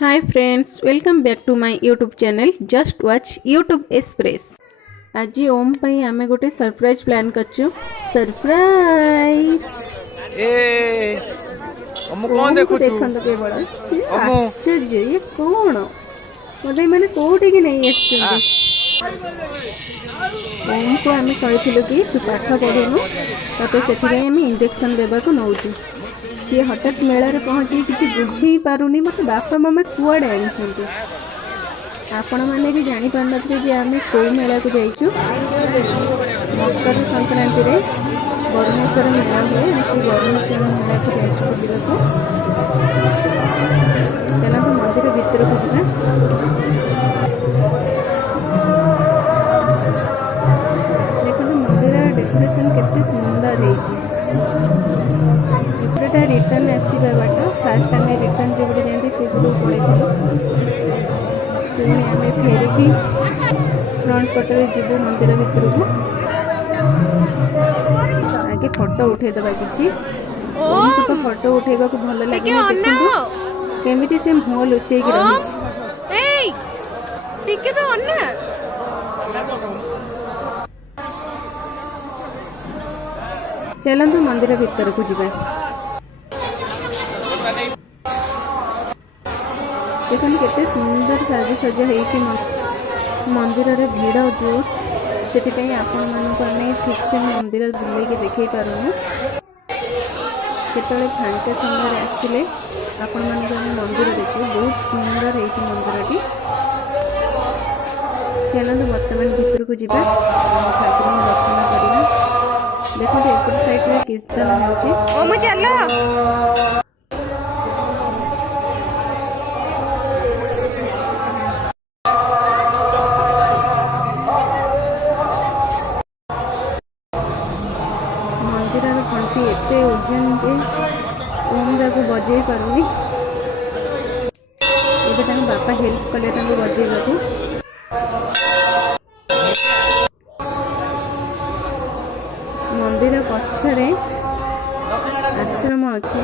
Hi friends, welcome back to my YouTube channel just watch YouTube express. आज ओम पई आमे गोटे सरप्राइज प्लान करछु। सरप्राइज ए अमु कोन देखु छु देखन तो केवल अमु आश्चर्य ये कोन मते माने कोठी कि नहीं आछछन्ती। ओम को आमे कहिथिलु कि तू पाठ पढुनु तते सेठी आमे इंजेक्शन देबा को नउछु। सी हठात मेला रे पहुंची किसी बुझी पारुनी मत बापा मामा कुआड़े आनी आपण मैंने भी जानी पार नथिले जे आमे को मेला को जाइछु। मकर संक्रांति रे बरमेश्वर मेला हुए से बरमेश्वर मेला को जाइछु बुलिबा को। चला तो मंदिर भीतर को जिबा। देखो तो मंदिर डेकोरेशन केते सुंदर हेछि। एपटा रिटर्न आसवा बाट फास्ट आम रिटर्न जो गोटे जाती से पड़े पुणी आम फेरिकी फ्रंट पटे जीव मंदिर भितर को आगे फोटो उठेदबा कि तो फोटो उठेबा को भल लगे केमिति से मुह लुचेक रही। चलतु मंदिर भीतर को जीवा। देखो केते सुंदर साजसज्जा होती मंदिर रे भीड़ जोर से आपण मानक आम ठीक से मंदिर बुले देखे पारूँ। केतले फांका समय आसिले आपण मानक मंदिर देखिए बहुत सुंदर होती मंदिरटी। चलते बर्तमान भीतर को जीवा ठाकुर दर्शन करवा। देखो एपट साइड में कीर्तन हो मंदिर घंटी एते ओजन जे ओम को बजे पारुनी। एबे बापा हेल्प कले बजेगा को। मंदिर पछरे आश्रम अच्छे।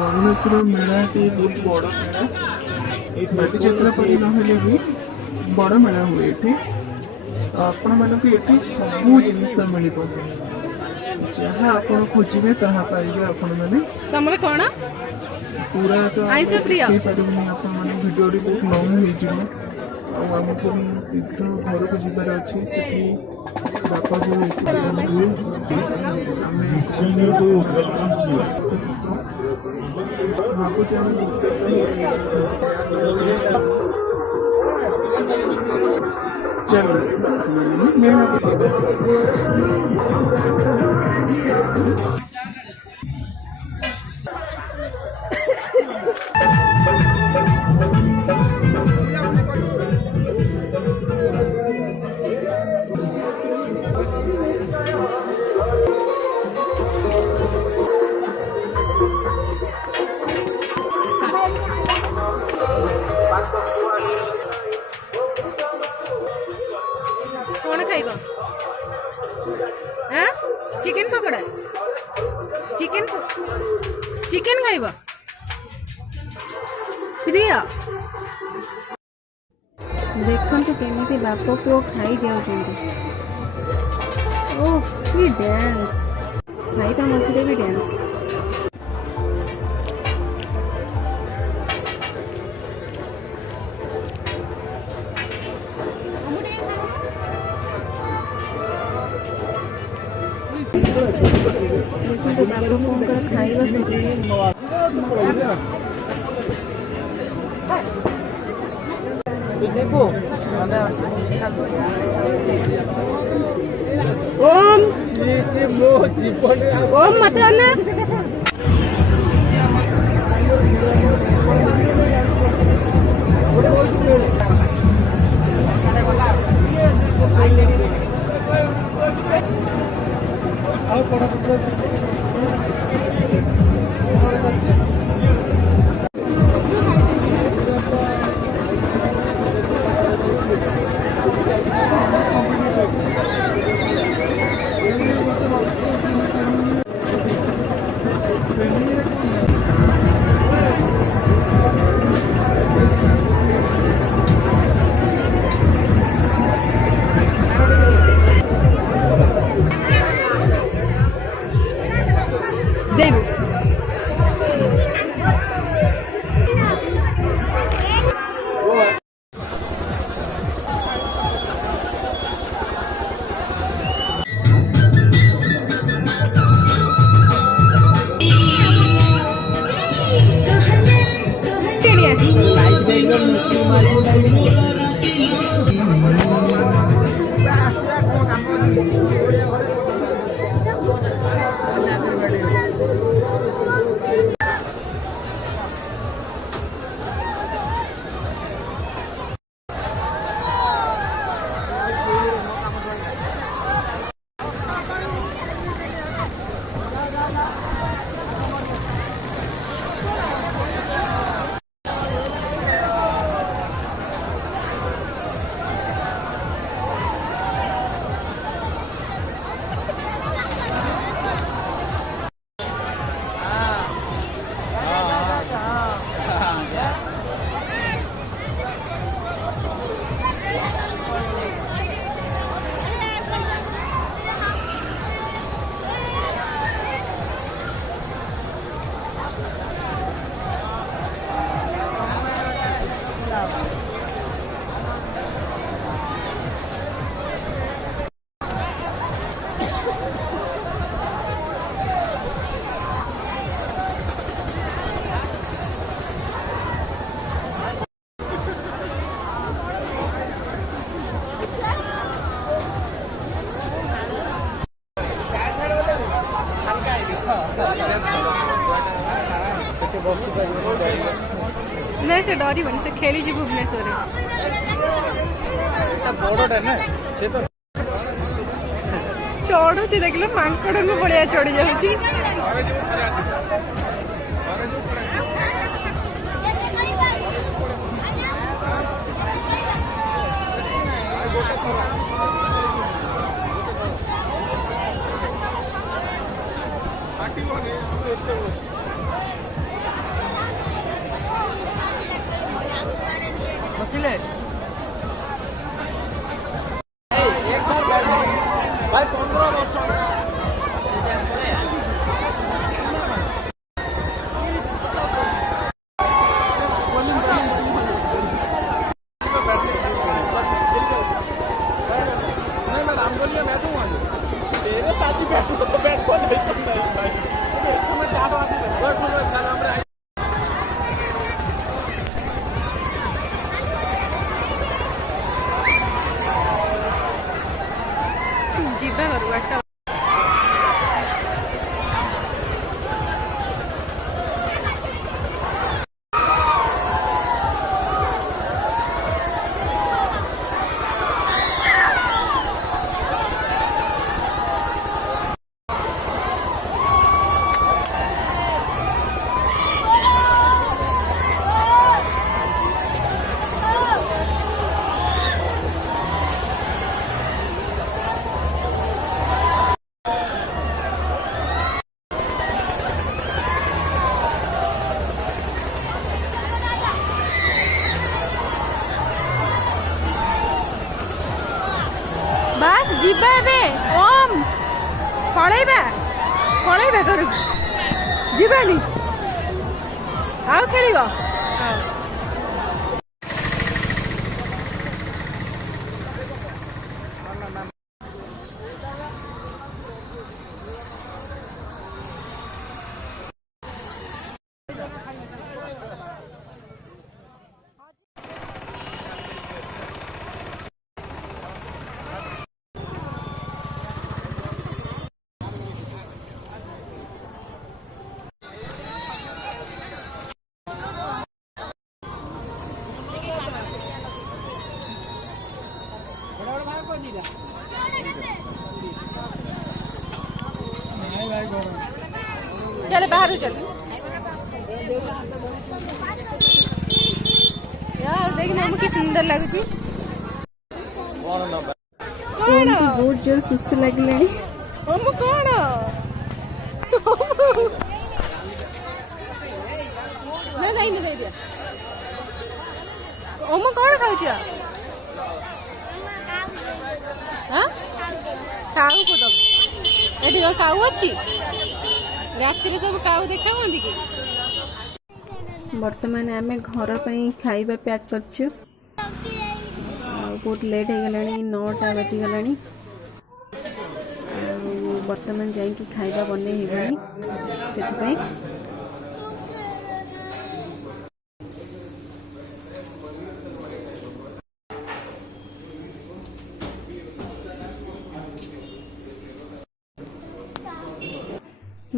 बरमेश्वर मेला बहुत बड़ मेला ये बालीजात्रा पर नहले भी बड़ मेला हुए ये आपण मानक ये सबू जिनस मिल जहाँ आप खोजे ताहा पाइबे आपण मैंने कौन पूरा तो पारे आपण मैंने भिडियो बहुत लंग हो आमको भी शीघ्र घर को जबार अच्छे से बापा भावुचे चलो मेला कौन खाइबा? चिकन पकोड़ा चिकन खाइबा प्रिया। देखो केमी बाप पुओ खाई जाऊँ ओह कि डांस खाइबा मझे भी डांस देखो बाबू कौन खाइबा सब ओम ओम मत आना देव नहीं से डरी बनी से खेली जी भुवनेश्वर बड़टा ना से तो चढ़ुची देख लो मांकड़ को बड़िया चढ़ी जाऊँगी बसिले भाई 15 वर्ष ପଳେଇବା ପଳେଇବା ଘରକୁ ଯିବାନି ଆଉ ଖେଳିବ चल बाहर चल यार देखना हमको सुंदर लगुची कौन बहुत जोर सुस्त लगले हम कौन ना नहीं नहीं दिया हम कौन खाउछा हां काऊ को दब एडी काऊ अछि राति सब काऊ देखा कि बर्तमान आम घर खाइबा पैक करछु बहुत लेट हो गला 9टा बजीगला बर्तमान जाइए खाइबा बने से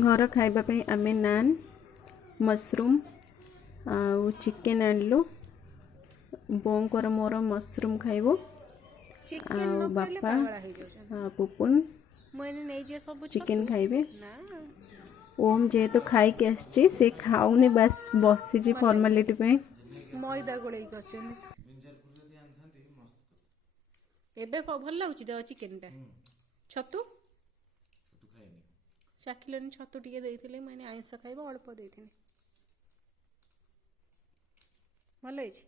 घर खाइबा आम नान मशरूम आउ चिकेन आनलु बोंकर मोर मशरूम खाइबो आउ बापा पुपुन चिकेन खाइबे ओम जेहेतु खाई के आसची से खाऊनी बस बसी फॉर्मालिटी पे मैदा गोले एबे भल लागुची देव चिकेन टा छतु चाखिलनि छतु टिके देइथिले मैंने आइंस खाइबा अल्प देइथिले भल होइछि।